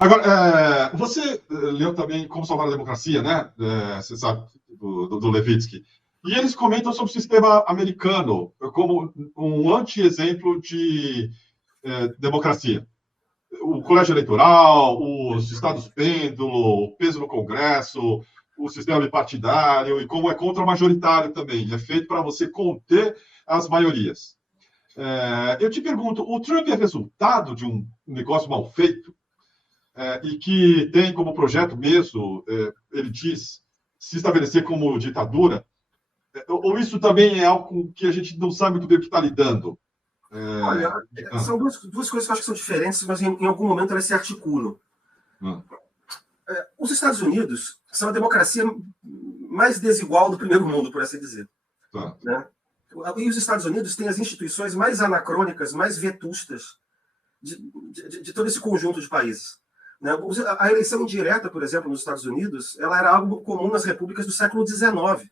Agora, você leu também Como Salvar a Democracia, né? Você sabe, do Levitsky. E eles comentam sobre o sistema americano como um anti-exemplo de democracia. O colégio eleitoral, os estados pêndulo, o peso no Congresso, o sistema bipartidário, e como é contra-majoritário também. É feito para você conter as maiorias. Eu te pergunto, o Trump é resultado de um negócio mal feito? E que tem como projeto mesmo, ele diz, se estabelecer como ditadura? Ou isso também é algo que a gente não sabe muito bem o que está lidando? Olha, são duas coisas que eu acho que são diferentes, mas em algum momento elas se articulam. Os Estados Unidos são a democracia mais desigual do primeiro mundo, por assim dizer. Né? E os Estados Unidos têm as instituições mais anacrônicas, mais vetustas de todo esse conjunto de países. Né? A eleição indireta, por exemplo, nos Estados Unidos, ela era algo comum nas repúblicas do século XIX.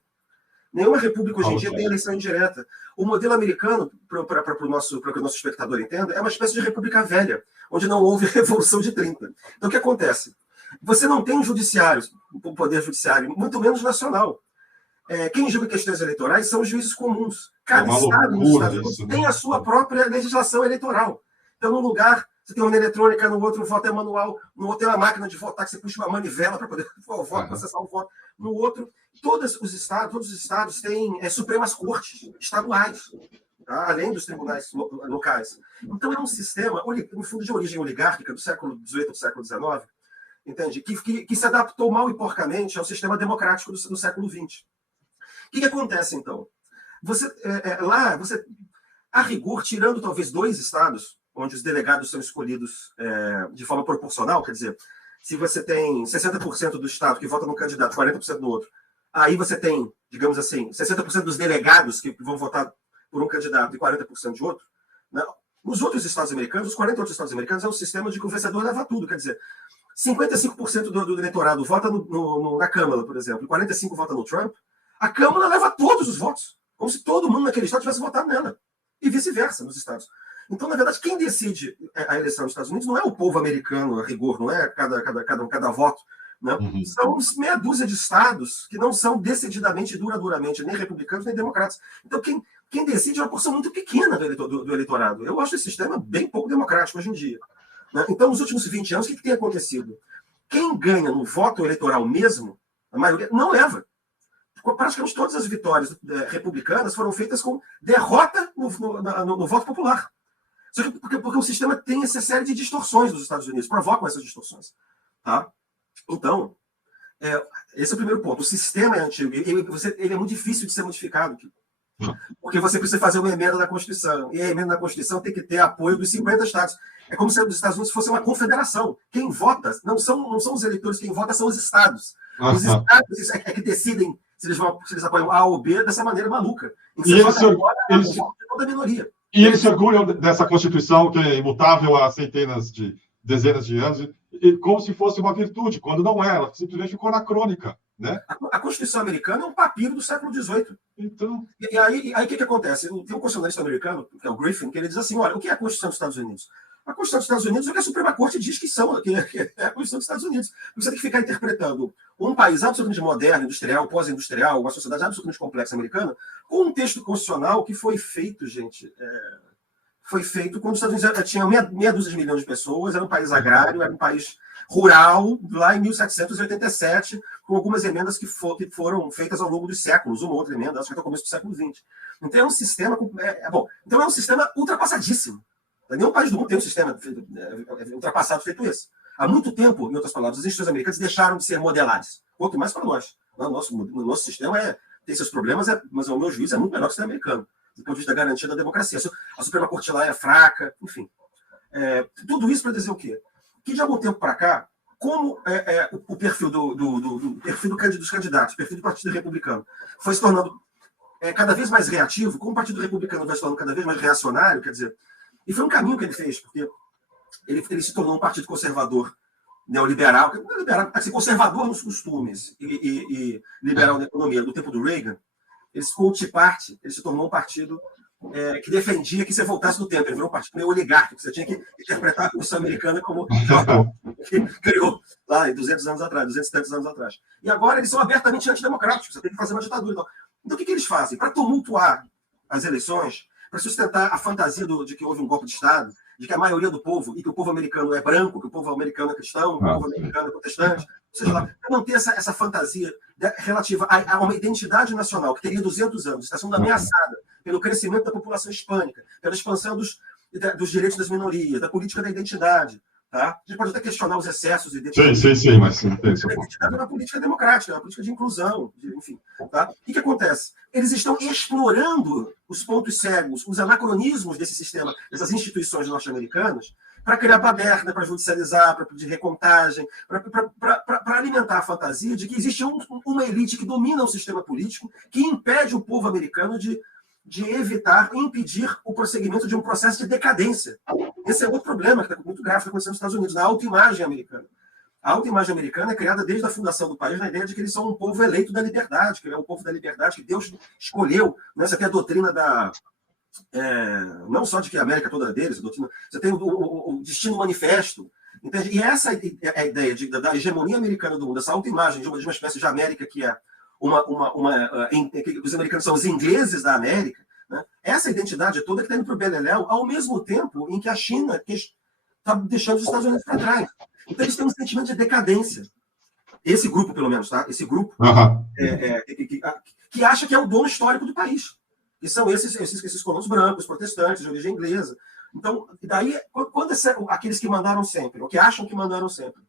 Nenhuma república hoje em dia tem eleição indireta. O modelo americano, para que o nosso espectador entenda, é uma espécie de república velha, onde não houve Revolução de 30. Então, o que acontece? Você não tem um judiciário, um poder judiciário, muito menos nacional. Quem julga questões eleitorais são os juízes comuns. Cada estado nos Estados Unidos tem a sua própria legislação eleitoral. Então, num lugar, você tem uma eletrônica, no outro o voto é manual, no outro tem uma máquina de votar que você puxa uma manivela para poder o voto, processar o voto. No outro, todos os estados têm supremas cortes estaduais, tá? Além dos tribunais locais. Então, é um sistema, no fundo, de origem oligárquica do século XVIII do século XIX, entende? Que se adaptou mal e porcamente ao sistema democrático do século XX. O que acontece, então? A rigor, tirando talvez 2 estados, onde os delegados são escolhidos de forma proporcional, quer dizer, se você tem 60% do estado que vota num candidato, 40% no outro, aí você tem, digamos assim, 60% dos delegados que vão votar por um candidato e 40% de outro. Né? Nos outros estados americanos, os 40 outros estados americanos, é um sistema de que o vencedor leva tudo, quer dizer, 55% do eleitorado vota na Câmara, por exemplo, e 45% vota no Trump, a Câmara leva todos os votos, como se todo mundo naquele estado tivesse votado nela, e vice-versa nos estados. Então, na verdade, quem decide a eleição nos Estados Unidos não é o povo americano, a rigor, não é cada voto. Né? São meia dúzia de estados que não são decididamente e duradouramente nem republicanos nem democratas. Então, quem decide é uma porção muito pequena do eleitorado. Eu acho esse sistema bem pouco democrático hoje em dia. Né? Então, nos últimos 20 anos, o que tem acontecido? Quem ganha no voto eleitoral mesmo, a maioria, não leva. Praticamente todas as vitórias republicanas foram feitas com derrota no voto popular. Só que porque o sistema tem essa série de distorções nos Estados Unidos, provocam essas distorções. Tá? Então, esse é o primeiro ponto. O sistema é antigo, ele é muito difícil de ser modificado. Porque você precisa fazer uma emenda da Constituição. E a emenda da Constituição tem que ter apoio dos 50 estados. É como se os Estados Unidos fosse uma confederação. Quem vota não são os eleitores, quem vota são os estados. Os estados é que decidem se eles apoiam A ou B dessa maneira maluca. E eles toda a minoria. E eles se orgulham dessa Constituição que é imutável há dezenas de anos, como se fosse uma virtude, quando não é, ela simplesmente ficou anacrônica. Né? A Constituição americana é um papiro do século XVIII. Então... E aí o que acontece? Tem um constitucionalista americano, que é o Griffin, que ele diz assim, olha, o que é a Constituição dos Estados Unidos? A Constituição dos Estados Unidos é o que a Suprema Corte diz que é a Constituição dos Estados Unidos. Você tem que ficar interpretando um país absolutamente moderno, industrial, pós-industrial, uma sociedade absolutamente complexa americana, com um texto constitucional que foi feito, gente... Foi feito quando os Estados Unidos tinham meia dúzia de milhões de pessoas, era um país agrário, era um país rural, lá em 1787, com algumas emendas que foram feitas ao longo dos séculos, uma outra emenda, acho que até o começo do século XX. Então é um sistema então é um sistema ultrapassadíssimo. Nenhum país do mundo tem um sistema ultrapassado feito esse. Há muito tempo, em outras palavras, as instituições americanas deixaram de ser modeladas. Quanto mais para nós. O nosso sistema tem seus problemas, mas o meu juízo é muito melhor que o sistema americano, do ponto de vista da garantia da democracia. A Suprema Corte lá é fraca, enfim. Tudo isso para dizer o quê? Que de algum tempo para cá, como o perfil dos candidatos, o perfil do Partido Republicano, foi se tornando cada vez mais reativo, como o Partido Republicano vai se tornando cada vez mais reacionário, quer dizer, e foi um caminho que ele fez, porque ele se tornou um partido conservador, neoliberal, assim, conservador nos costumes e liberal na economia, do tempo do Reagan. Ele ficou o Tea Party, ele se tornou um partido que defendia que você voltasse no tempo. Ele virou um partido meio oligárquico. Você tinha que interpretar a Constituição Americana como que criou lá em 200 anos atrás, 200 e tantos anos atrás. E agora eles são abertamente antidemocráticos. Você tem que fazer uma ditadura. Então o que eles fazem? Para tumultuar as eleições, para sustentar a fantasia de que houve um golpe de Estado, de que a maioria do povo, e que o povo americano é branco, que o povo americano é cristão, que o povo americano é protestante, ou seja lá, não ter essa fantasia relativa a uma identidade nacional que teria 200 anos, está sendo ameaçada pelo crescimento da população hispânica, pela expansão dos direitos das minorias, da política da identidade. Tá? A gente pode até questionar os excessos de identidade. Sim, mas sim, tem esse ponto. A identidade é uma política democrática, é uma política de inclusão, enfim. Tá? O que acontece? Eles estão explorando os pontos cegos, os anacronismos desse sistema, dessas instituições norte-americanas, para criar baderna, para judicializar, para pedir recontagem, para alimentar a fantasia de que existe uma elite que domina o sistema político, que impede o povo americano de evitar, impedir o prosseguimento de um processo de decadência. Esse é outro problema que está muito grave, está acontecendo nos Estados Unidos, na autoimagem americana. A autoimagem americana é criada desde a fundação do país na ideia de que eles são um povo eleito da liberdade, que é um povo da liberdade que Deus escolheu. Né? Você tem a doutrina não só de que a América toda é deles, você tem o destino manifesto. Entende? E essa é a ideia da hegemonia americana do mundo, essa autoimagem de uma espécie de América que é que os americanos são os ingleses da América, né? Essa identidade toda que está indo para o beleléu, ao mesmo tempo em que a China está deixando os Estados Unidos para trás. Então eles têm um sentimento de decadência. Esse grupo, pelo menos, tá? Esse grupo que acha que é o dono histórico do país. E são esses colonos brancos, protestantes, de origem inglesa. Então, daí, quando aqueles que mandaram sempre, ou que acham que mandaram sempre,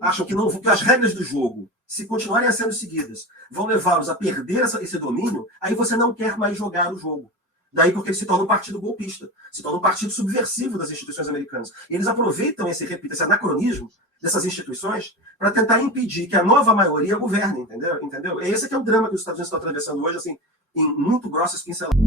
acham que as regras do jogo, se continuarem sendo seguidas, vão levá-los a perder esse domínio, aí você não quer mais jogar o jogo. Daí porque ele se torna um partido golpista, se torna um partido subversivo das instituições americanas. E eles aproveitam esse anacronismo dessas instituições para tentar impedir que a nova maioria governe, entendeu? Esse que é o drama que os Estados Unidos estão atravessando hoje, assim, em muito grossas pinceladas.